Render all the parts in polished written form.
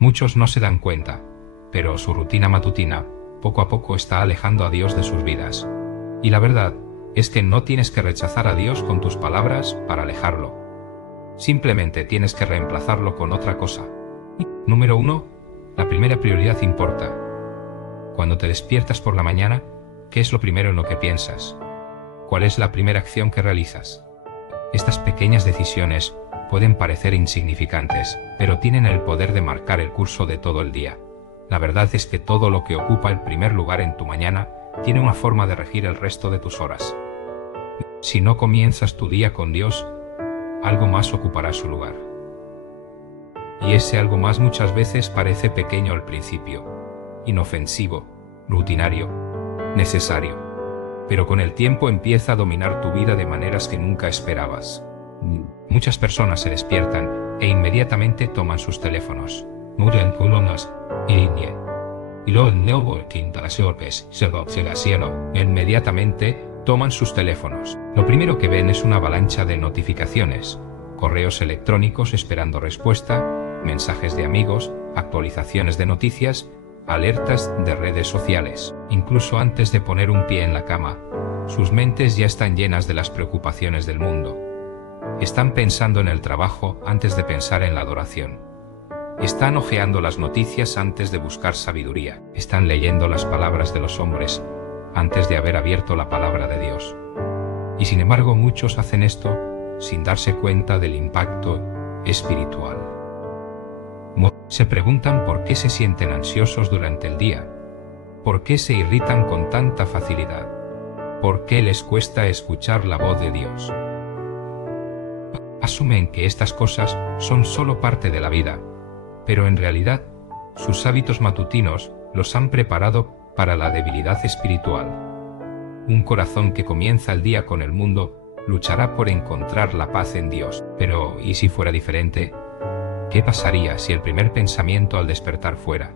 Muchos no se dan cuenta, pero su rutina matutina poco a poco está alejando a Dios de sus vidas. Y la verdad es que no tienes que rechazar a Dios con tus palabras para alejarlo. Simplemente tienes que reemplazarlo con otra cosa. Número 1. La primera prioridad importa. Cuando te despiertas por la mañana, ¿qué es lo primero en lo que piensas? ¿Cuál es la primera acción que realizas? Estas pequeñas decisiones pueden parecer insignificantes, pero tienen el poder de marcar el curso de todo el día. La verdad es que todo lo que ocupa el primer lugar en tu mañana tiene una forma de regir el resto de tus horas. Si no comienzas tu día con Dios, algo más ocupará su lugar. Y ese algo más muchas veces parece pequeño al principio, inofensivo, rutinario, necesario. Pero con el tiempo empieza a dominar tu vida de maneras que nunca esperabas. Muchas personas se despiertan e inmediatamente toman sus teléfonos. Inmediatamente toman sus teléfonos. Lo primero que ven es una avalancha de notificaciones, correos electrónicos esperando respuesta, mensajes de amigos, actualizaciones de noticias, alertas de redes sociales. Incluso antes de poner un pie en la cama, sus mentes ya están llenas de las preocupaciones del mundo. Están pensando en el trabajo antes de pensar en la adoración. Están hojeando las noticias antes de buscar sabiduría. Están leyendo las palabras de los hombres antes de haber abierto la palabra de Dios. Y sin embargo, muchos hacen esto sin darse cuenta del impacto espiritual. Se preguntan por qué se sienten ansiosos durante el día, por qué se irritan con tanta facilidad, por qué les cuesta escuchar la voz de Dios. Asumen que estas cosas son solo parte de la vida, pero en realidad sus hábitos matutinos los han preparado para la debilidad espiritual. Un corazón que comienza el día con el mundo luchará por encontrar la paz en Dios. Pero, ¿y si fuera diferente? ¿Qué pasaría si el primer pensamiento al despertar fuera: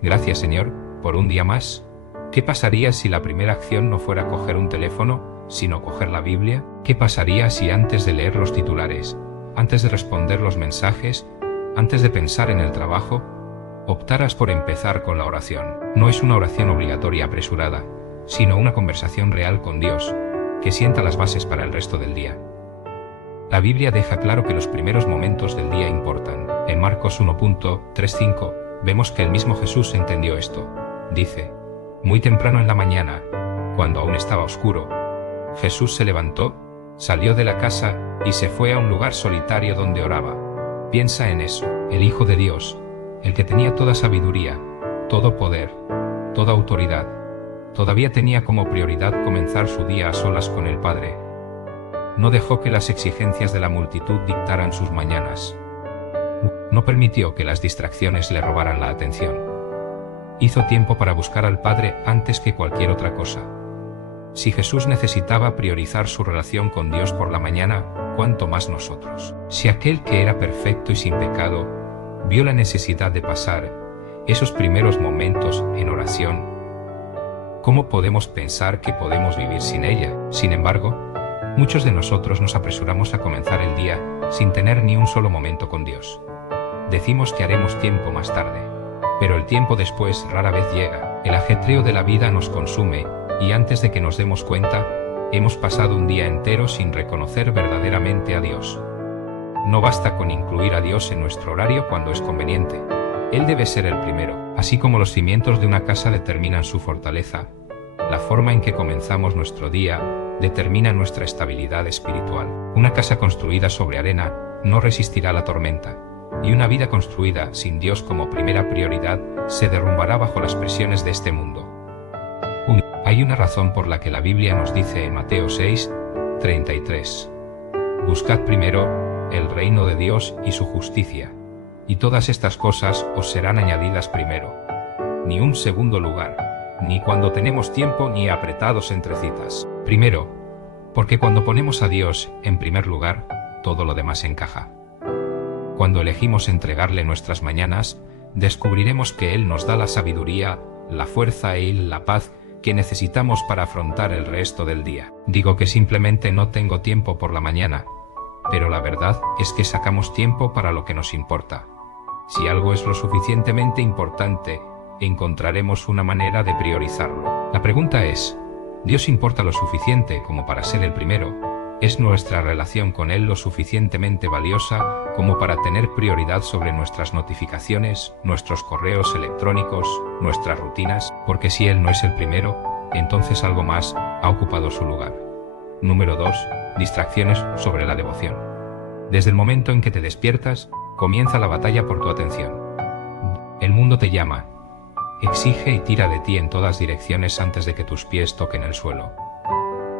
gracias, Señor, por un día más? ¿Qué pasaría si la primera acción no fuera coger un teléfono, sino coger la Biblia? ¿Qué pasaría si antes de leer los titulares, antes de responder los mensajes, antes de pensar en el trabajo, optaras por empezar con la oración? No es una oración obligatoria apresurada, sino una conversación real con Dios, que sienta las bases para el resto del día. La Biblia deja claro que los primeros momentos del día importan. En Marcos 1.35 vemos que el mismo Jesús entendió esto. Dice: muy temprano en la mañana, cuando aún estaba oscuro, Jesús se levantó, salió de la casa y se fue a un lugar solitario donde oraba. Piensa en eso. El Hijo de Dios, el que tenía toda sabiduría, todo poder, toda autoridad, todavía tenía como prioridad comenzar su día a solas con el Padre. No dejó que las exigencias de la multitud dictaran sus mañanas. No permitió que las distracciones le robaran la atención. Hizo tiempo para buscar al Padre antes que cualquier otra cosa. Si Jesús necesitaba priorizar su relación con Dios por la mañana, ¿cuánto más nosotros? Si aquel que era perfecto y sin pecado vio la necesidad de pasar esos primeros momentos en oración, ¿cómo podemos pensar que podemos vivir sin ella? Sin embargo, muchos de nosotros nos apresuramos a comenzar el día sin tener ni un solo momento con Dios. Decimos que haremos tiempo más tarde, pero el tiempo después rara vez llega. El ajetreo de la vida nos consume y antes de que nos demos cuenta, hemos pasado un día entero sin reconocer verdaderamente a Dios. No basta con incluir a Dios en nuestro horario cuando es conveniente. Él debe ser el primero. Así como los cimientos de una casa determinan su fortaleza, la forma en que comenzamos nuestro día determina nuestra estabilidad espiritual. Una casa construida sobre arena no resistirá la tormenta, y una vida construida sin Dios como primera prioridad se derrumbará bajo las presiones de este mundo. Hay una razón por la que la Biblia nos dice en Mateo 6:33: buscad primero el reino de Dios y su justicia, y todas estas cosas os serán añadidas primero. Ni un segundo lugar, ni cuando tenemos tiempo ni apretados entre citas. Primero, porque cuando ponemos a Dios en primer lugar, todo lo demás encaja. Cuando elegimos entregarle nuestras mañanas, descubriremos que Él nos da la sabiduría, la fuerza y la paz que necesitamos para afrontar el resto del día. Digo que simplemente no tengo tiempo por la mañana, pero la verdad es que sacamos tiempo para lo que nos importa. Si algo es lo suficientemente importante, encontraremos una manera de priorizarlo. La pregunta es, ¿Dios importa lo suficiente como para ser el primero? ¿Es nuestra relación con Él lo suficientemente valiosa como para tener prioridad sobre nuestras notificaciones, nuestros correos electrónicos, nuestras rutinas? Porque si Él no es el primero, entonces algo más ha ocupado su lugar. Número 2. Distracciones sobre la devoción. Desde el momento en que te despiertas, comienza la batalla por tu atención. El mundo te llama, exige y tira de ti en todas direcciones antes de que tus pies toquen el suelo.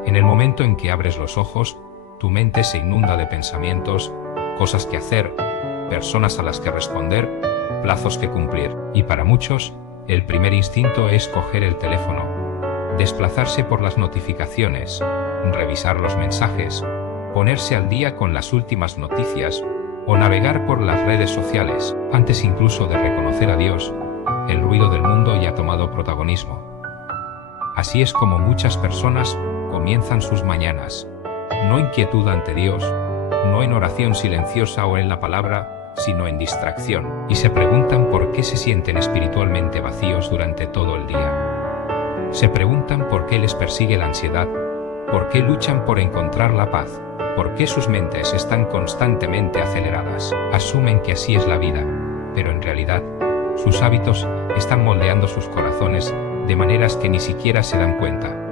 En el momento en que abres los ojos, tu mente se inunda de pensamientos, cosas que hacer, personas a las que responder, plazos que cumplir. Y para muchos, el primer instinto es coger el teléfono, desplazarse por las notificaciones, revisar los mensajes, ponerse al día con las últimas noticias o navegar por las redes sociales. Antes incluso de reconocer a Dios, el ruido del mundo ya ha tomado protagonismo. Así es como muchas personas comienzan sus mañanas, no en quietud ante Dios, no en oración silenciosa o en la palabra, sino en distracción, y se preguntan por qué se sienten espiritualmente vacíos durante todo el día. Se preguntan por qué les persigue la ansiedad, por qué luchan por encontrar la paz, por qué sus mentes están constantemente aceleradas. Asumen que así es la vida, pero en realidad, sus hábitos están moldeando sus corazones de maneras que ni siquiera se dan cuenta.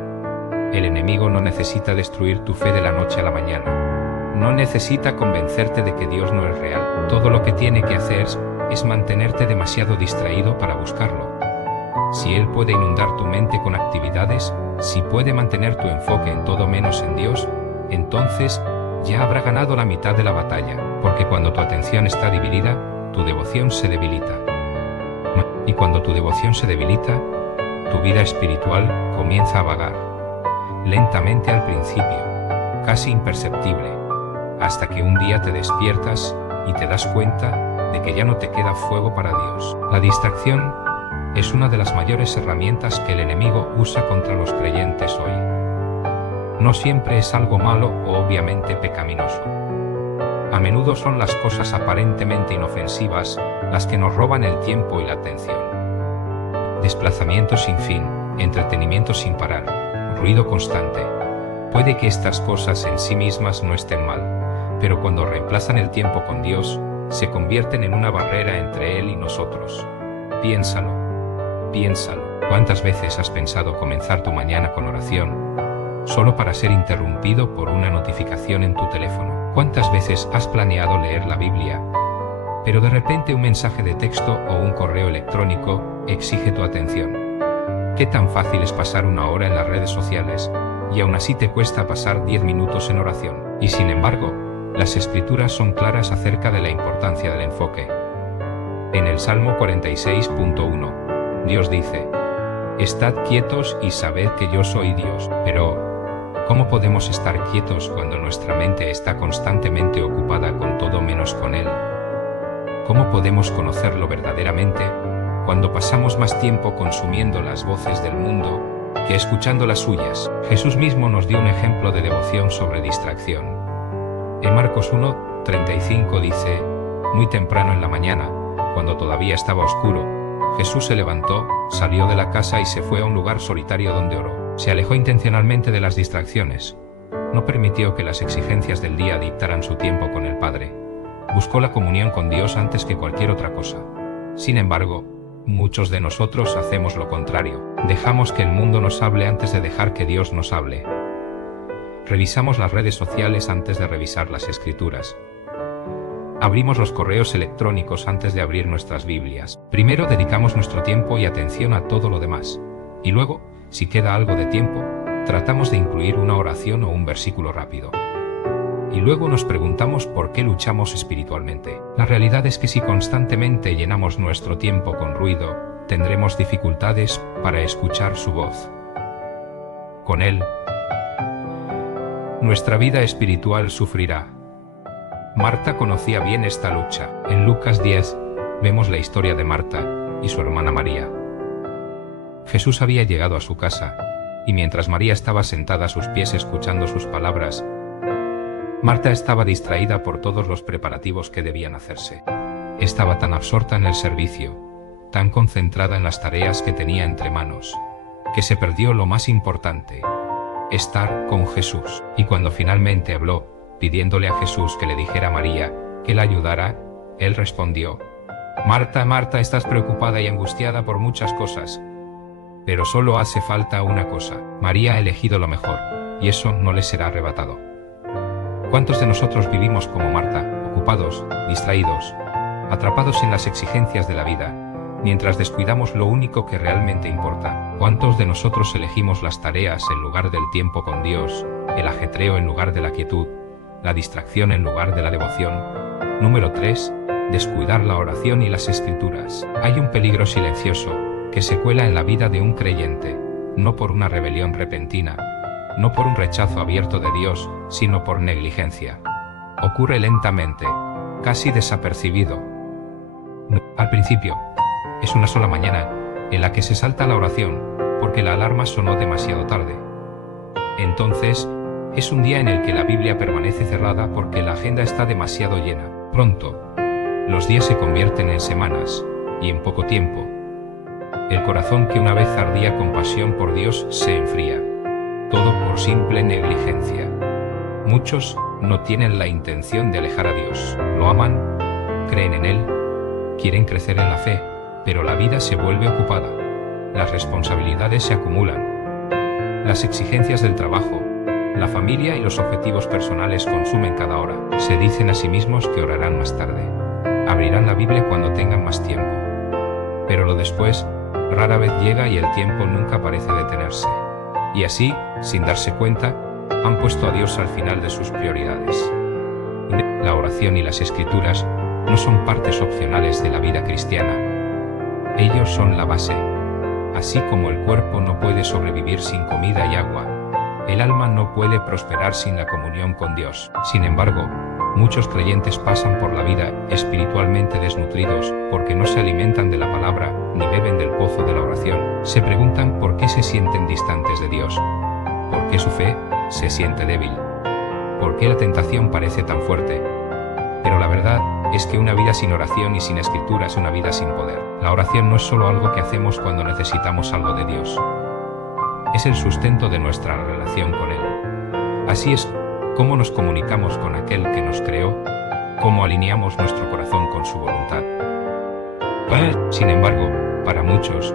El enemigo no necesita destruir tu fe de la noche a la mañana. No necesita convencerte de que Dios no es real. Todo lo que tiene que hacer es mantenerte demasiado distraído para buscarlo. Si Él puede inundar tu mente con actividades, si puede mantener tu enfoque en todo menos en Dios, entonces ya habrá ganado la mitad de la batalla, porque cuando tu atención está dividida, tu devoción se debilita. Y cuando tu devoción se debilita, tu vida espiritual comienza a vagar. Lentamente al principio, casi imperceptible, hasta que un día te despiertas y te das cuenta de que ya no te queda fuego para Dios. La distracción es una de las mayores herramientas que el enemigo usa contra los creyentes hoy. No siempre es algo malo o obviamente pecaminoso. A menudo son las cosas aparentemente inofensivas las que nos roban el tiempo y la atención. Desplazamiento sin fin, entretenimiento sin parar, ruido constante. Puede que estas cosas en sí mismas no estén mal, pero cuando reemplazan el tiempo con Dios, se convierten en una barrera entre Él y nosotros. Piénsalo. ¿Cuántas veces has pensado comenzar tu mañana con oración, solo para ser interrumpido por una notificación en tu teléfono? ¿Cuántas veces has planeado leer la Biblia, pero de repente un mensaje de texto o un correo electrónico exige tu atención? ¿Qué tan fácil es pasar una hora en las redes sociales y aún así te cuesta pasar 10 minutos en oración? Y sin embargo, las Escrituras son claras acerca de la importancia del enfoque. En el Salmo 46.1, Dios dice, «Estad quietos y sabed que yo soy Dios». Pero, ¿cómo podemos estar quietos cuando nuestra mente está constantemente ocupada con todo menos con Él? ¿Cómo podemos conocerlo verdaderamente cuando pasamos más tiempo consumiendo las voces del mundo que escuchando las suyas? Jesús mismo nos dio un ejemplo de devoción sobre distracción. En Marcos 1:35 dice, «Muy temprano en la mañana, cuando todavía estaba oscuro, Jesús se levantó, salió de la casa y se fue a un lugar solitario donde oró». Se alejó intencionalmente de las distracciones. No permitió que las exigencias del día dictaran su tiempo con el Padre. Buscó la comunión con Dios antes que cualquier otra cosa. Sin embargo, muchos de nosotros hacemos lo contrario. Dejamos que el mundo nos hable antes de dejar que Dios nos hable. Revisamos las redes sociales antes de revisar las Escrituras. Abrimos los correos electrónicos antes de abrir nuestras Biblias. Primero dedicamos nuestro tiempo y atención a todo lo demás. Y luego, si queda algo de tiempo, tratamos de incluir una oración o un versículo rápido. Y luego nos preguntamos por qué luchamos espiritualmente. La realidad es que si constantemente llenamos nuestro tiempo con ruido, tendremos dificultades para escuchar su voz. Con Él, nuestra vida espiritual sufrirá. Marta conocía bien esta lucha. En Lucas 10, vemos la historia de Marta y su hermana María. Jesús había llegado a su casa, y mientras María estaba sentada a sus pies escuchando sus palabras, Marta estaba distraída por todos los preparativos que debían hacerse. Estaba tan absorta en el servicio, tan concentrada en las tareas que tenía entre manos, que se perdió lo más importante: estar con Jesús. Y cuando finalmente habló, pidiéndole a Jesús que le dijera a María que la ayudara, él respondió: Marta, Marta, estás preocupada y angustiada por muchas cosas, pero solo hace falta una cosa. María ha elegido lo mejor, y eso no le será arrebatado. ¿Cuántos de nosotros vivimos como Marta, ocupados, distraídos, atrapados en las exigencias de la vida, mientras descuidamos lo único que realmente importa? ¿Cuántos de nosotros elegimos las tareas en lugar del tiempo con Dios, el ajetreo en lugar de la quietud, la distracción en lugar de la devoción? Número 3. Descuidar la oración y las escrituras. Hay un peligro silencioso que se cuela en la vida de un creyente, no por una rebelión repentina, no por un rechazo abierto de Dios, sino por negligencia. Ocurre lentamente, casi desapercibido. Al principio, es una sola mañana en la que se salta la oración porque la alarma sonó demasiado tarde. Entonces, es un día en el que la Biblia permanece cerrada porque la agenda está demasiado llena. Pronto, los días se convierten en semanas, y en poco tiempo, el corazón que una vez ardía con pasión por Dios se enfría. Todo por simple negligencia. Muchos no tienen la intención de alejar a Dios. Lo aman, creen en Él, quieren crecer en la fe, pero la vida se vuelve ocupada. Las responsabilidades se acumulan. Las exigencias del trabajo, la familia y los objetivos personales consumen cada hora. Se dicen a sí mismos que orarán más tarde. Abrirán la Biblia cuando tengan más tiempo. Pero lo después rara vez llega y el tiempo nunca parece detenerse. Y así, sin darse cuenta, han puesto a Dios al final de sus prioridades. La oración y las escrituras no son partes opcionales de la vida cristiana. Ellos son la base. Así como el cuerpo no puede sobrevivir sin comida y agua, el alma no puede prosperar sin la comunión con Dios. Sin embargo, muchos creyentes pasan por la vida espiritualmente desnutridos porque no se alimentan de la palabra ni beben del pozo de la oración. Se preguntan por qué se sienten distantes de Dios, por qué su fe se siente débil, por qué la tentación parece tan fuerte. Pero la verdad es que una vida sin oración y sin escritura es una vida sin poder. La oración no es solo algo que hacemos cuando necesitamos algo de Dios. Es el sustento de nuestra relación con Él. Así es cómo nos comunicamos con aquel que nos creó, cómo alineamos nuestro corazón con su voluntad. Sin embargo, para muchos,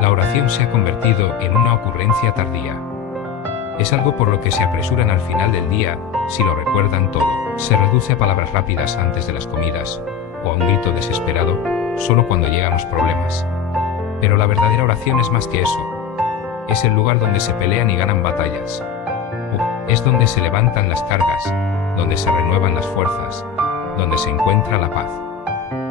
la oración se ha convertido en una ocurrencia tardía. Es algo por lo que se apresuran al final del día si lo recuerdan todo. Se reduce a palabras rápidas antes de las comidas, o a un grito desesperado solo cuando llegan los problemas. Pero la verdadera oración es más que eso. Es el lugar donde se pelean y ganan batallas. Es donde se levantan las cargas, donde se renuevan las fuerzas, donde se encuentra la paz.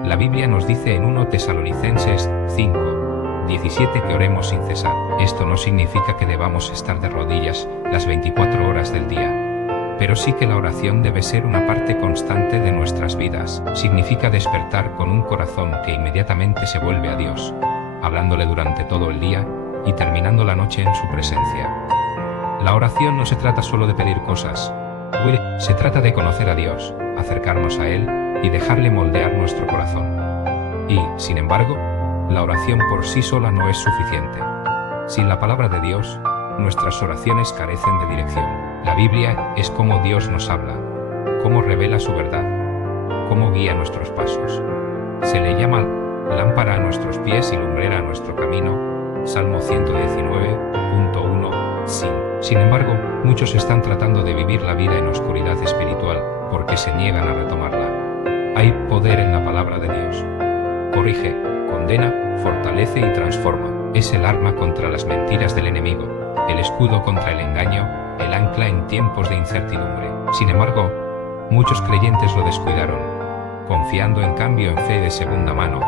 La Biblia nos dice en 1 Tesalonicenses 5:17 que oremos sin cesar. Esto no significa que debamos estar de rodillas las 24 horas del día, pero sí que la oración debe ser una parte constante de nuestras vidas. Significa despertar con un corazón que inmediatamente se vuelve a Dios, hablándole durante todo el día y terminando la noche en su presencia. La oración no se trata solo de pedir cosas, se trata de conocer a Dios, acercarnos a Él y dejarle moldear nuestro corazón. Y, sin embargo, la oración por sí sola no es suficiente. Sin la palabra de Dios, nuestras oraciones carecen de dirección. La Biblia es cómo Dios nos habla, cómo revela su verdad, cómo guía nuestros pasos. Se le llama lámpara a nuestros pies y lumbrera a nuestro camino. Salmo 119.1:5. Sin embargo, muchos están tratando de vivir la vida en oscuridad espiritual porque se niegan a retomarla. Hay poder en la palabra de Dios. Corrige, condena, fortalece y transforma. Es el arma contra las mentiras del enemigo, el escudo contra el engaño, el ancla en tiempos de incertidumbre. Sin embargo, muchos creyentes lo descuidaron, confiando en cambio en fe de segunda mano,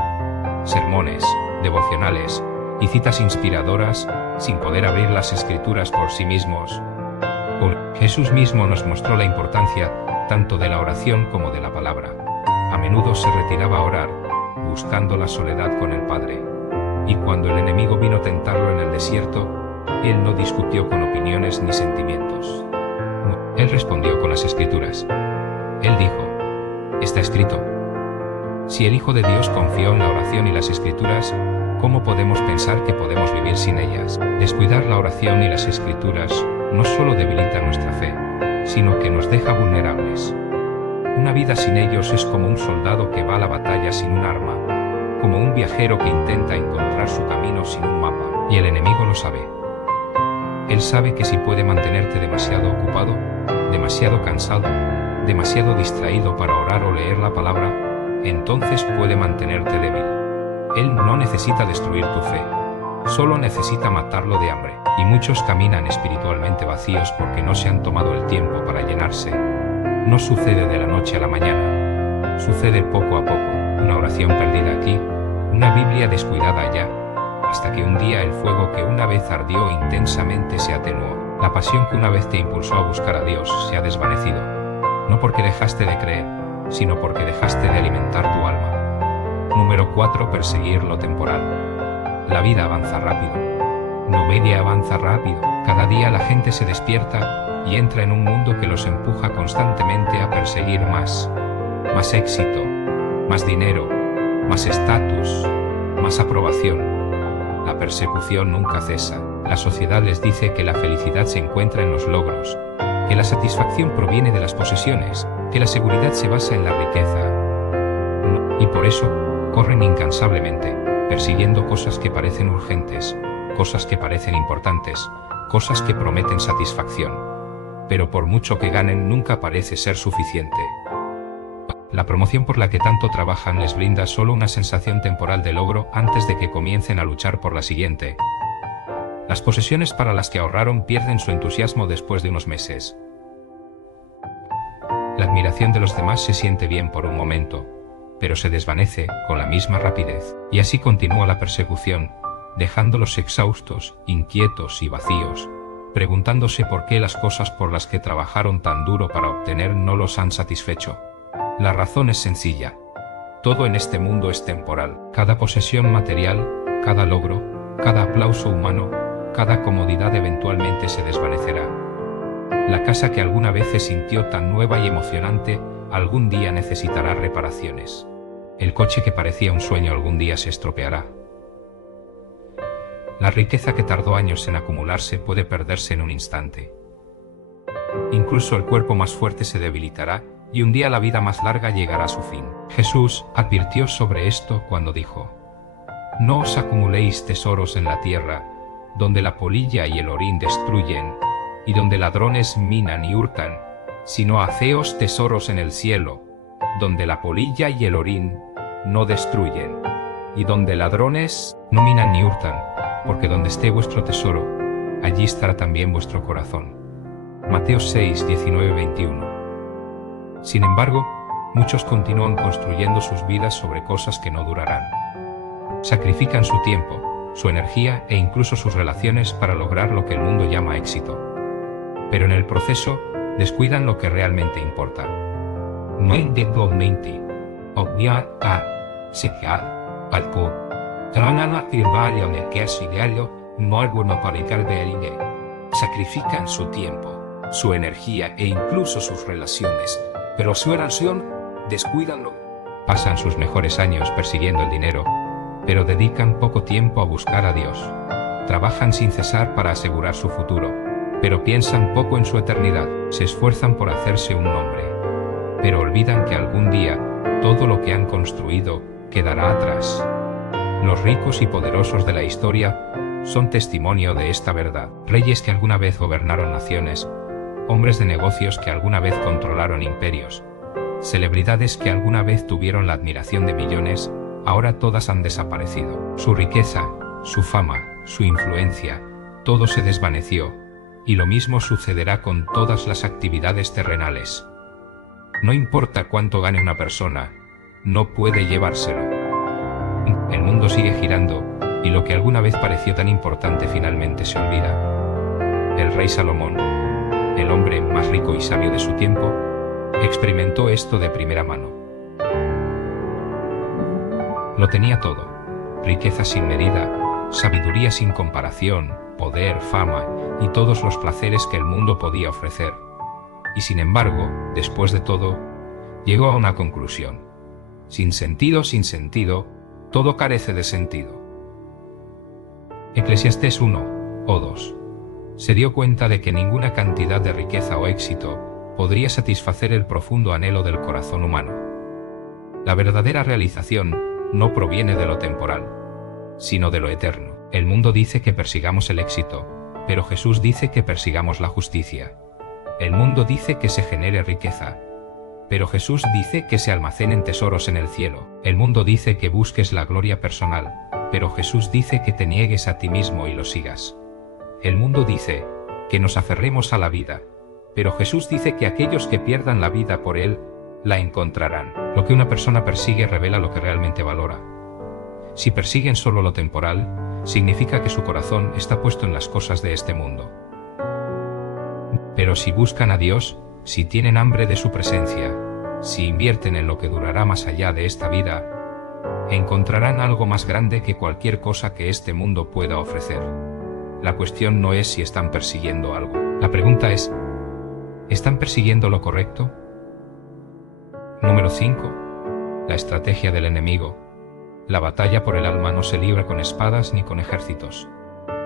sermones, devocionales y citas inspiradoras sin poder abrir las escrituras por sí mismos. Jesús mismo nos mostró la importancia tanto de la oración como de la palabra. A menudo se retiraba a orar, buscando la soledad con el Padre. Y cuando el enemigo vino a tentarlo en el desierto, Él no discutió con opiniones ni sentimientos. Él respondió con las escrituras. Él dijo: está escrito. Si el Hijo de Dios confió en la oración y las Escrituras, ¿cómo podemos pensar que podemos vivir sin ellas? Descuidar la oración y las Escrituras no solo debilita nuestra fe, sino que nos deja vulnerables. Una vida sin ellos es como un soldado que va a la batalla sin un arma, como un viajero que intenta encontrar su camino sin un mapa, y el enemigo lo sabe. Él sabe que si puede mantenerte demasiado ocupado, demasiado cansado, demasiado distraído para orar o leer la palabra, entonces puede mantenerte débil. Él no necesita destruir tu fe, solo necesita matarlo de hambre. Y muchos caminan espiritualmente vacíos porque no se han tomado el tiempo para llenarse. No sucede de la noche a la mañana, sucede poco a poco, una oración perdida aquí, una Biblia descuidada allá, hasta que un día el fuego que una vez ardió intensamente se atenuó. La pasión que una vez te impulsó a buscar a Dios se ha desvanecido, no porque dejaste de creer, sino porque dejaste de alimentar tu alma. Número 4. Perseguir lo temporal. La vida avanza rápido. No media avanza rápido. Cada día la gente se despierta y entra en un mundo que los empuja constantemente a perseguir más éxito, más dinero, más estatus, más aprobación. La persecución nunca cesa. La sociedad les dice que la felicidad se encuentra en los logros, que la satisfacción proviene de las posesiones, que la seguridad se basa en la riqueza. Y por eso, corren incansablemente, persiguiendo cosas que parecen urgentes, cosas que parecen importantes, cosas que prometen satisfacción. Pero por mucho que ganen, nunca parece ser suficiente. La promoción por la que tanto trabajan les brinda solo una sensación temporal de logro antes de que comiencen a luchar por la siguiente. Las posesiones para las que ahorraron pierden su entusiasmo después de unos meses. La admiración de los demás se siente bien por un momento, pero se desvanece con la misma rapidez. Y así continúa la persecución, dejándolos exhaustos, inquietos y vacíos, preguntándose por qué las cosas por las que trabajaron tan duro para obtener no los han satisfecho. La razón es sencilla. Todo en este mundo es temporal. Cada posesión material, cada logro, cada aplauso humano, cada comodidad eventualmente se desvanecerá. La casa que alguna vez se sintió tan nueva y emocionante, algún día necesitará reparaciones. El coche que parecía un sueño algún día se estropeará. La riqueza que tardó años en acumularse puede perderse en un instante. Incluso el cuerpo más fuerte se debilitará, y un día la vida más larga llegará a su fin. Jesús advirtió sobre esto cuando dijo: «No os acumuléis tesoros en la tierra, donde la polilla y el orín destruyen, y donde ladrones minan y hurtan, sino haceos tesoros en el cielo, donde la polilla y el orín no destruyen, y donde ladrones no minan ni hurtan, porque donde esté vuestro tesoro, allí estará también vuestro corazón». Mateo 6, 19, 21. Sin embargo, muchos continúan construyendo sus vidas sobre cosas que no durarán. Sacrifican su tiempo, su energía e incluso sus relaciones para lograr lo que el mundo llama éxito. Pero en el proceso, descuidan lo que realmente importa. No individualmente, obviar a secar algo. Tranana firmario en el que es ideario, no alguno para el Sacrifican su tiempo, su energía e incluso sus relaciones, pero su oración descuídanlo. Pasan sus mejores años persiguiendo el dinero, pero dedican poco tiempo a buscar a Dios. Trabajan sin cesar para asegurar su futuro, pero piensan poco en su eternidad. Se esfuerzan por hacerse un nombre, pero olvidan que algún día todo lo que han construido quedará atrás. Los ricos y poderosos de la historia son testimonio de esta verdad. Reyes que alguna vez gobernaron naciones, hombres de negocios que alguna vez controlaron imperios, celebridades que alguna vez tuvieron la admiración de millones, ahora todas han desaparecido. Su riqueza, su fama, su influencia, todo se desvaneció, y lo mismo sucederá con todas las actividades terrenales. No importa cuánto gane una persona, no puede llevárselo. El mundo sigue girando, y lo que alguna vez pareció tan importante finalmente se olvida. El rey Salomón, el hombre más rico y sabio de su tiempo, experimentó esto de primera mano. Lo tenía todo: riqueza sin medida, sabiduría sin comparación, poder, fama y todos los placeres que el mundo podía ofrecer. Y sin embargo, después de todo, llegó a una conclusión: Sin sentido, todo carece de sentido. Eclesiastés 1 o 2. Se dio cuenta de que ninguna cantidad de riqueza o éxito podría satisfacer el profundo anhelo del corazón humano. La verdadera realización no proviene de lo temporal, sino de lo eterno. El mundo dice que persigamos el éxito, pero Jesús dice que persigamos la justicia. El mundo dice que se genere riqueza, pero Jesús dice que se almacenen tesoros en el cielo. El mundo dice que busques la gloria personal, pero Jesús dice que te niegues a ti mismo y lo sigas. El mundo dice que nos aferremos a la vida, pero Jesús dice que aquellos que pierdan la vida por Él, la encontrarán. Lo que una persona persigue revela lo que realmente valora. Si persiguen solo lo temporal, significa que su corazón está puesto en las cosas de este mundo. Pero si buscan a Dios, si tienen hambre de su presencia, si invierten en lo que durará más allá de esta vida, encontrarán algo más grande que cualquier cosa que este mundo pueda ofrecer. La cuestión no es si están persiguiendo algo. La pregunta es, ¿están persiguiendo lo correcto? Número 5. La estrategia del enemigo. La batalla por el alma no se libra con espadas ni con ejércitos.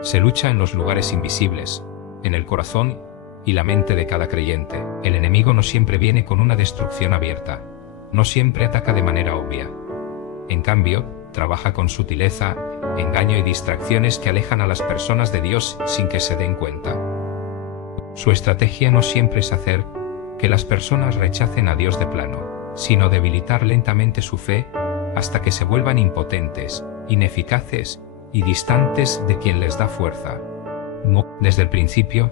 Se lucha en los lugares invisibles, en el corazón y la mente de cada creyente. El enemigo no siempre viene con una destrucción abierta, no siempre ataca de manera obvia. En cambio, trabaja con sutileza, engaño y distracciones que alejan a las personas de Dios sin que se den cuenta. Su estrategia no siempre es hacer que las personas rechacen a Dios de plano, sino debilitar lentamente su fe hasta que se vuelvan impotentes, ineficaces y distantes de quien les da fuerza. Desde el principio,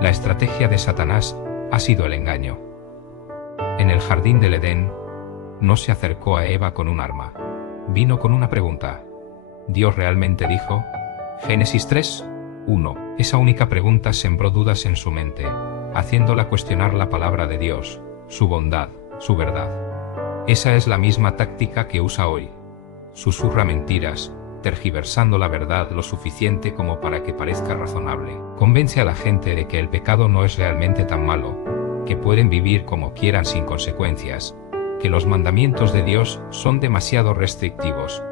la estrategia de Satanás ha sido el engaño. En el jardín del Edén, no se acercó a Eva con un arma. Vino con una pregunta. ¿Dios realmente dijo? Génesis 3:1. Esa única pregunta sembró dudas en su mente, haciéndola cuestionar la palabra de Dios, su bondad, su verdad. Esa es la misma táctica que usa hoy. Susurra mentiras, tergiversando la verdad lo suficiente como para que parezca razonable. Convence a la gente de que el pecado no es realmente tan malo, que pueden vivir como quieran sin consecuencias, que los mandamientos de Dios son demasiado restrictivos.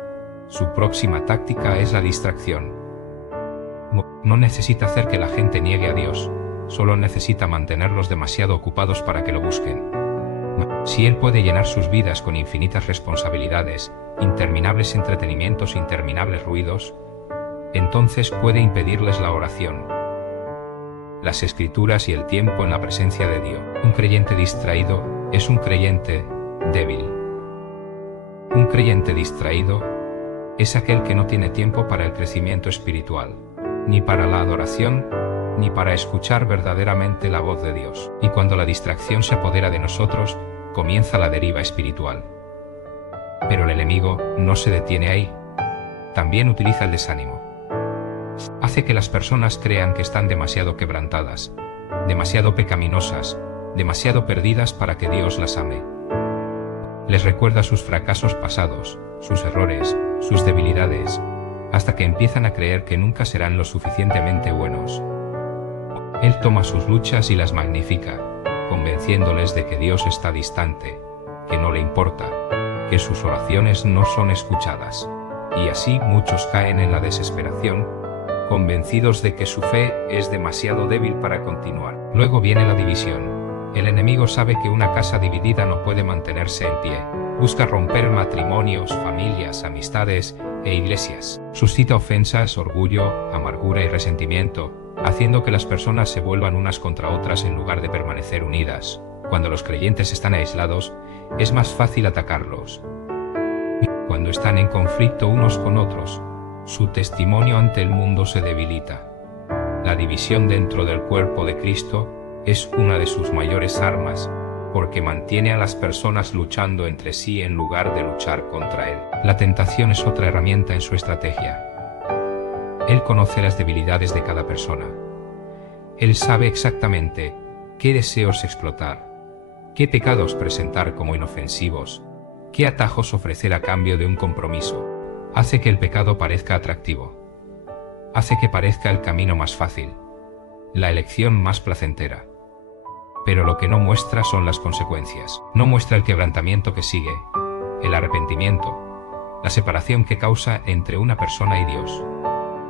Su próxima táctica es la distracción. No necesita hacer que la gente niegue a Dios, solo necesita mantenerlos demasiado ocupados para que lo busquen. Si Él puede llenar sus vidas con infinitas responsabilidades, interminables entretenimientos, interminables ruidos, entonces puede impedirles la oración, las escrituras y el tiempo en la presencia de Dios. Un creyente distraído es un creyente débil. Un creyente distraído es aquel que no tiene tiempo para el crecimiento espiritual, ni para la adoración, ni para escuchar verdaderamente la voz de Dios. Y cuando la distracción se apodera de nosotros, comienza la deriva espiritual. Pero el enemigo no se detiene ahí. También utiliza el desánimo. Hace que las personas crean que están demasiado quebrantadas, demasiado pecaminosas, demasiado perdidas para que Dios las ame. Les recuerda sus fracasos pasados, sus errores, sus debilidades, hasta que empiezan a creer que nunca serán lo suficientemente buenos. Él toma sus luchas y las magnifica, convenciéndoles de que Dios está distante, que no le importa, que sus oraciones no son escuchadas. Y así muchos caen en la desesperación, convencidos de que su fe es demasiado débil para continuar. Luego viene la división. El enemigo sabe que una casa dividida no puede mantenerse en pie. Busca romper matrimonios, familias, amistades e iglesias. Suscita ofensas, orgullo, amargura y resentimiento, haciendo que las personas se vuelvan unas contra otras en lugar de permanecer unidas. Cuando los creyentes están aislados, es más fácil atacarlos. Cuando están en conflicto unos con otros, su testimonio ante el mundo se debilita. La división dentro del cuerpo de Cristo es una de sus mayores armas, porque mantiene a las personas luchando entre sí en lugar de luchar contra Él. La tentación es otra herramienta en su estrategia. Él conoce las debilidades de cada persona. Él sabe exactamente qué deseos explotar, qué pecados presentar como inofensivos, qué atajos ofrecer a cambio de un compromiso. Hace que el pecado parezca atractivo. Hace que parezca el camino más fácil, la elección más placentera. Pero lo que no muestra son las consecuencias. No muestra el quebrantamiento que sigue, el arrepentimiento, la separación que causa entre una persona y Dios.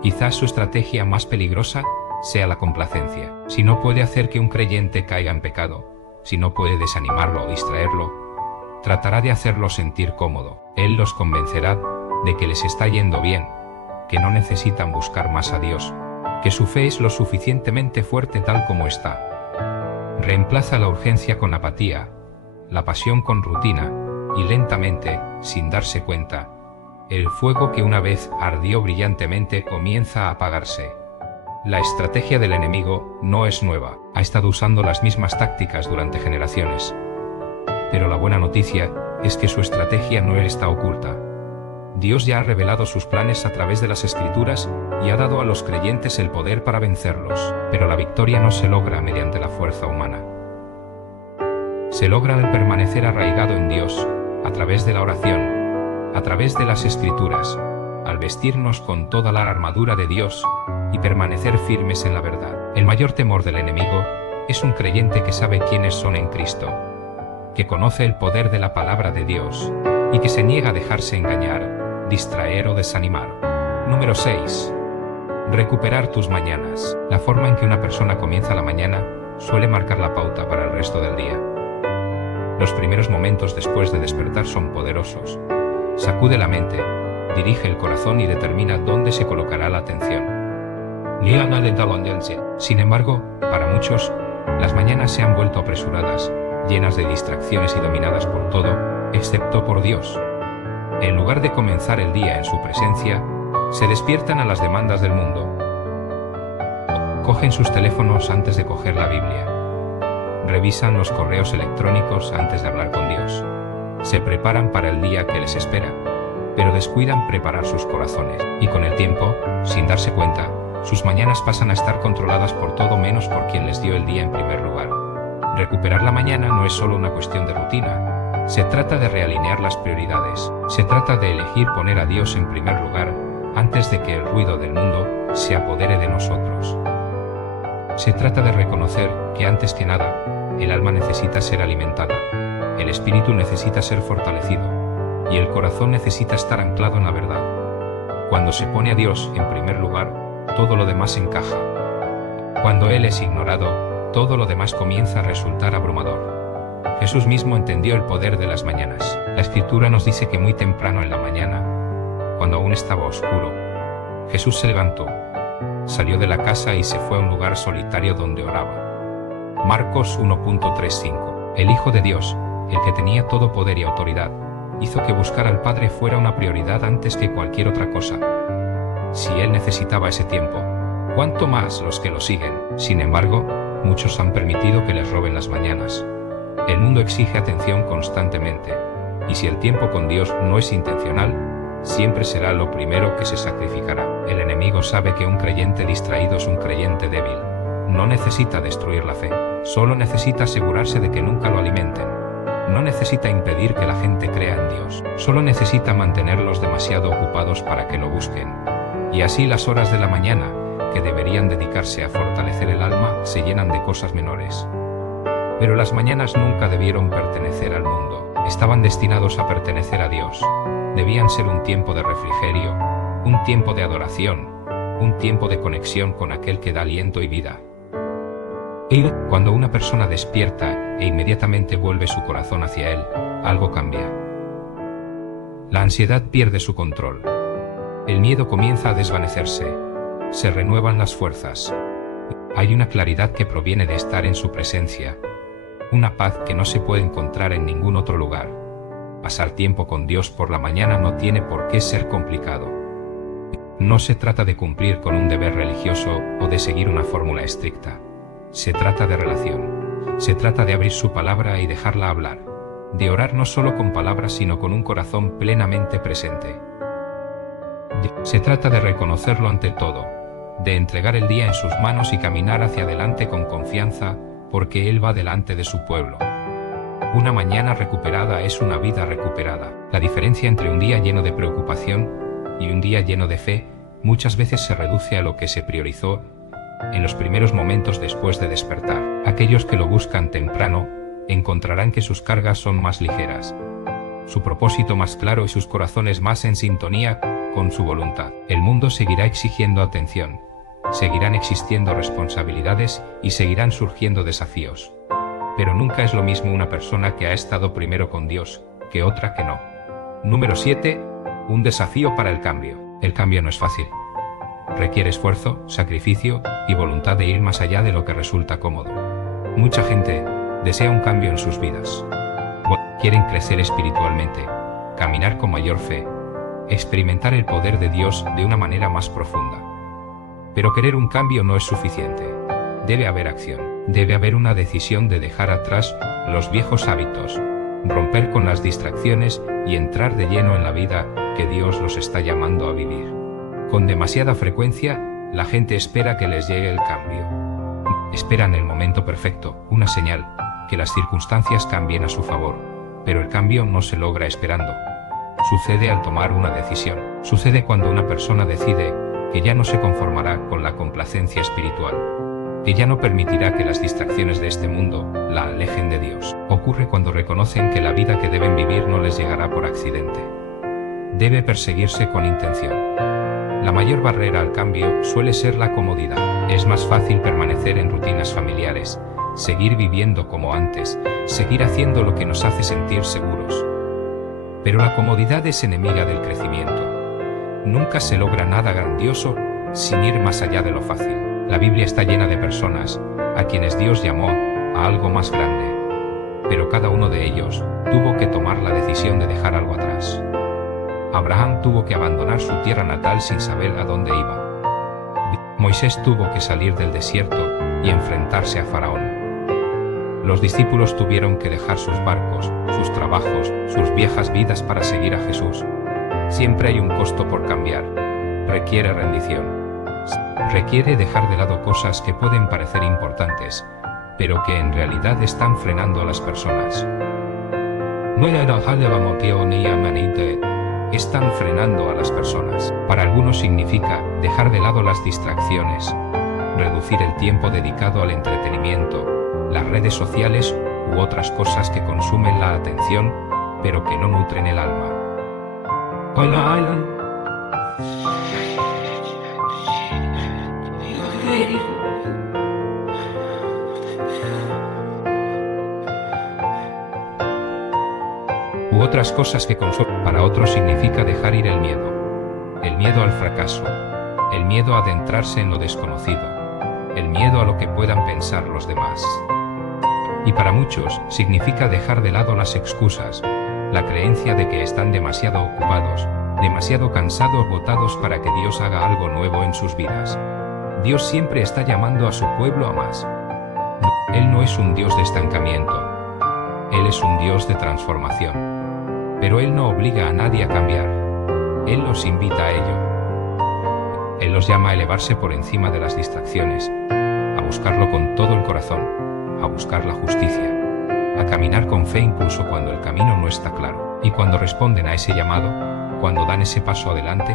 Quizás su estrategia más peligrosa sea la complacencia. Si no puede hacer que un creyente caiga en pecado, si no puede desanimarlo o distraerlo, tratará de hacerlo sentir cómodo. Él los convencerá de que les está yendo bien, que no necesitan buscar más a Dios, que su fe es lo suficientemente fuerte tal como está. Reemplaza la urgencia con apatía, la pasión con rutina, y lentamente, sin darse cuenta, el fuego que una vez ardió brillantemente comienza a apagarse. La estrategia del enemigo no es nueva, ha estado usando las mismas tácticas durante generaciones. Pero la buena noticia es que su estrategia no está oculta. Dios ya ha revelado sus planes a través de las Escrituras y ha dado a los creyentes el poder para vencerlos. Pero la victoria no se logra mediante la fuerza humana. Se logra al permanecer arraigado en Dios, a través de la oración, a través de las Escrituras, al vestirnos con toda la armadura de Dios y permanecer firmes en la verdad. El mayor temor del enemigo es un creyente que sabe quiénes son en Cristo, que conoce el poder de la palabra de Dios y que se niega a dejarse engañar, distraer o desanimar. Número 6. Recuperar tus mañanas. La forma en que una persona comienza la mañana suele marcar la pauta para el resto del día. Los primeros momentos después de despertar son poderosos. Sacude la mente, dirige el corazón y determina dónde se colocará la atención. Sin embargo, para muchos, las mañanas se han vuelto apresuradas, llenas de distracciones y dominadas por todo, excepto por Dios. En lugar de comenzar el día en su presencia, se despiertan a las demandas del mundo. Cogen sus teléfonos antes de coger la Biblia. Revisan los correos electrónicos antes de hablar con Dios. Se preparan para el día que les espera, pero descuidan preparar sus corazones. Y con el tiempo, sin darse cuenta, sus mañanas pasan a estar controladas por todo menos por quien les dio el día en primer lugar. Recuperar la mañana no es solo una cuestión de rutina. Se trata de realinear las prioridades. Se trata de elegir poner a Dios en primer lugar antes de que el ruido del mundo se apodere de nosotros. Se trata de reconocer que antes que nada, el alma necesita ser alimentada, el espíritu necesita ser fortalecido y el corazón necesita estar anclado en la verdad. Cuando se pone a Dios en primer lugar, todo lo demás encaja. Cuando Él es ignorado, todo lo demás comienza a resultar abrumador. Jesús mismo entendió el poder de las mañanas. La Escritura nos dice que muy temprano en la mañana, cuando aún estaba oscuro, Jesús se levantó, salió de la casa y se fue a un lugar solitario donde oraba. Marcos 1.35. El Hijo de Dios, el que tenía todo poder y autoridad, hizo que buscar al Padre fuera una prioridad antes que cualquier otra cosa. Si Él necesitaba ese tiempo, ¿cuánto más los que lo siguen? Sin embargo, muchos han permitido que les roben las mañanas. El mundo exige atención constantemente, y si el tiempo con Dios no es intencional, siempre será lo primero que se sacrificará. El enemigo sabe que un creyente distraído es un creyente débil. No necesita destruir la fe, solo necesita asegurarse de que nunca lo alimenten. No necesita impedir que la gente crea en Dios, solo necesita mantenerlos demasiado ocupados para que lo busquen. Y así las horas de la mañana, que deberían dedicarse a fortalecer el alma, se llenan de cosas menores. Pero las mañanas nunca debieron pertenecer al mundo, estaban destinados a pertenecer a Dios. Debían ser un tiempo de refrigerio, un tiempo de adoración, un tiempo de conexión con aquel que da aliento y vida. Cuando una persona despierta e inmediatamente vuelve su corazón hacia Él, algo cambia. La ansiedad pierde su control. El miedo comienza a desvanecerse. Se renuevan las fuerzas. Hay una claridad que proviene de estar en su presencia. Una paz que no se puede encontrar en ningún otro lugar. Pasar tiempo con Dios por la mañana no tiene por qué ser complicado. No se trata de cumplir con un deber religioso o de seguir una fórmula estricta. Se trata de relación. Se trata de abrir su palabra y dejarla hablar. De orar no solo con palabras sino con un corazón plenamente presente. Se trata de reconocerlo ante todo, de entregar el día en sus manos y caminar hacia adelante con confianza, porque Él va delante de su pueblo. Una mañana recuperada es una vida recuperada. La diferencia entre un día lleno de preocupación y un día lleno de fe muchas veces se reduce a lo que se priorizó en los primeros momentos después de despertar. Aquellos que lo buscan temprano encontrarán que sus cargas son más ligeras. su propósito más claro y sus corazones más en sintonía con su voluntad. El mundo seguirá exigiendo atención, seguirán existiendo responsabilidades y seguirán surgiendo desafíos. Pero nunca es lo mismo una persona que ha estado primero con Dios que otra que no. Número 7. Un desafío para el cambio. El cambio no es fácil. Requiere esfuerzo, sacrificio y voluntad de ir más allá de lo que resulta cómodo. Mucha gente desea un cambio en sus vidas. Quieren crecer espiritualmente, caminar con mayor fe, experimentar el poder de Dios de una manera más profunda. Pero querer un cambio no es suficiente. Debe haber acción. Debe haber una decisión de dejar atrás los viejos hábitos, romper con las distracciones y entrar de lleno en la vida que Dios los está llamando a vivir. Con demasiada frecuencia, la gente espera que les llegue el cambio. Esperan el momento perfecto, una señal, que las circunstancias cambien a su favor. Pero el cambio no se logra esperando. Sucede al tomar una decisión. Sucede cuando una persona decide que ya no se conformará con la complacencia espiritual, que ya no permitirá que las distracciones de este mundo la alejen de Dios. Ocurre cuando reconocen que la vida que deben vivir no les llegará por accidente. Debe perseguirse con intención. La mayor barrera al cambio suele ser la comodidad. Es más fácil permanecer en rutinas familiares, seguir viviendo como antes, seguir haciendo lo que nos hace sentir seguros. Pero la comodidad es enemiga del crecimiento. Nunca se logra nada grandioso sin ir más allá de lo fácil. La Biblia está llena de personas a quienes Dios llamó a algo más grande, pero cada uno de ellos tuvo que tomar la decisión de dejar algo atrás. Abraham tuvo que abandonar su tierra natal sin saber a dónde iba. Moisés tuvo que salir del desierto y enfrentarse a Faraón. Los discípulos tuvieron que dejar sus barcos, sus trabajos, sus viejas vidas para seguir a Jesús. Siempre hay un costo por cambiar. Requiere rendición. Requiere dejar de lado cosas que pueden parecer importantes, pero que en realidad están frenando a las personas. Están frenando a las personas. Para algunos significa dejar de lado las distracciones, reducir el tiempo dedicado al entretenimiento, las redes sociales u otras cosas que consumen la atención, pero que no nutren el alma. U otras cosas que consumen. Para otros significa dejar ir el miedo al fracaso, el miedo a adentrarse en lo desconocido, el miedo a lo que puedan pensar los demás. Y para muchos significa dejar de lado las excusas, la creencia de que están demasiado ocupados, demasiado cansados, agotados para que Dios haga algo nuevo en sus vidas. Dios siempre está llamando a su pueblo a más. Él no es un Dios de estancamiento. Él es un Dios de transformación. Pero Él no obliga a nadie a cambiar. Él los invita a ello. Él los llama a elevarse por encima de las distracciones, a buscarlo con todo el corazón, a buscar la justicia, a caminar con fe incluso cuando el camino no está claro. Y cuando responden a ese llamado, cuando dan ese paso adelante,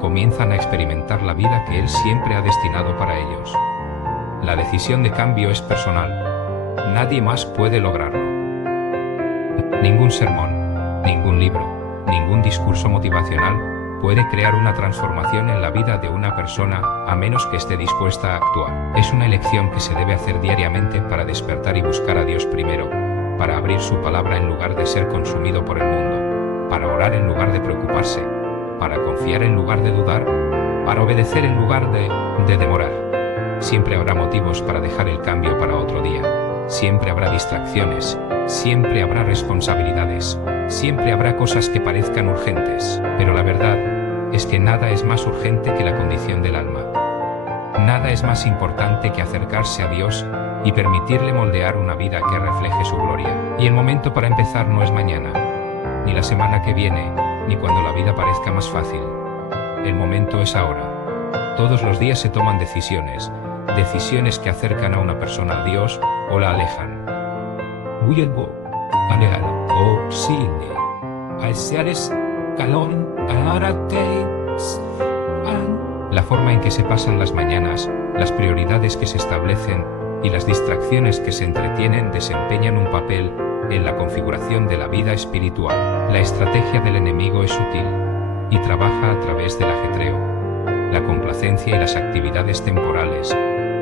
comienzan a experimentar la vida que Él siempre ha destinado para ellos. La decisión de cambio es personal. Nadie más puede lograrlo. Ningún sermón, ningún libro, ningún discurso motivacional puede crear una transformación en la vida de una persona a menos que esté dispuesta a actuar. Es una elección que se debe hacer diariamente para despertar y buscar a Dios primero, para abrir su palabra en lugar de ser consumido por el mundo, para orar en lugar de preocuparse, para confiar en lugar de dudar, para obedecer en lugar de demorar. Siempre habrá motivos para dejar el cambio para otro día. Siempre habrá distracciones, siempre habrá responsabilidades, siempre habrá cosas que parezcan urgentes, pero la verdad es que nada es más urgente que la condición del alma. Nada es más importante que acercarse a Dios y permitirle moldear una vida que refleje su gloria. Y el momento para empezar no es mañana, ni la semana que viene, ni cuando la vida parezca más fácil. El momento es ahora. Todos los días se toman decisiones que acercan a una persona a Dios o la alejan. La forma en que se pasan las mañanas, las prioridades que se establecen y las distracciones que se entretienen desempeñan un papel en la configuración de la vida espiritual. La estrategia del enemigo es sutil y trabaja a través del ajetreo, la complacencia y las actividades temporales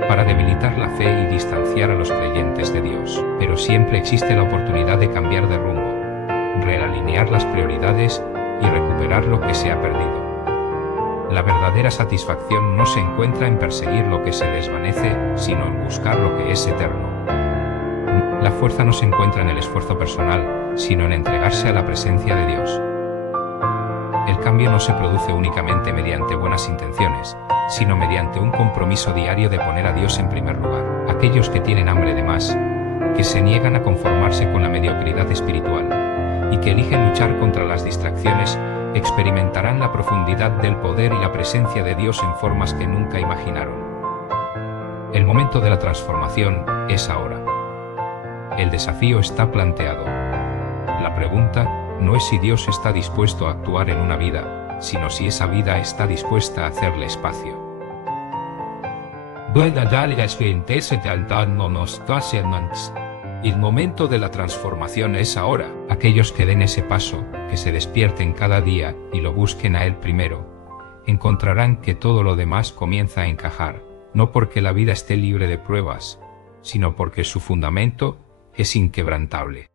para debilitar la fe y distanciar a los creyentes de Dios. Pero siempre existe la oportunidad de cambiar de rumbo, realinear las prioridades y recuperar lo que se ha perdido. La verdadera satisfacción no se encuentra en perseguir lo que se desvanece, sino en buscar lo que es eterno. La fuerza no se encuentra en el esfuerzo personal, sino en entregarse a la presencia de Dios. El cambio no se produce únicamente mediante buenas intenciones, sino mediante un compromiso diario de poner a Dios en primer lugar. Aquellos que tienen hambre de más, que se niegan a conformarse con la mediocridad espiritual y que eligen luchar contra las distracciones, experimentarán la profundidad del poder y la presencia de Dios en formas que nunca imaginaron. El momento de la transformación es ahora. El desafío está planteado. La pregunta no es si Dios está dispuesto a actuar en una vida, sino si esa vida está dispuesta a hacerle espacio. El momento de la transformación es ahora. Aquellos que den ese paso, que se despierten cada día y lo busquen a Él primero, encontrarán que todo lo demás comienza a encajar, no porque la vida esté libre de pruebas, sino porque su fundamento es inquebrantable.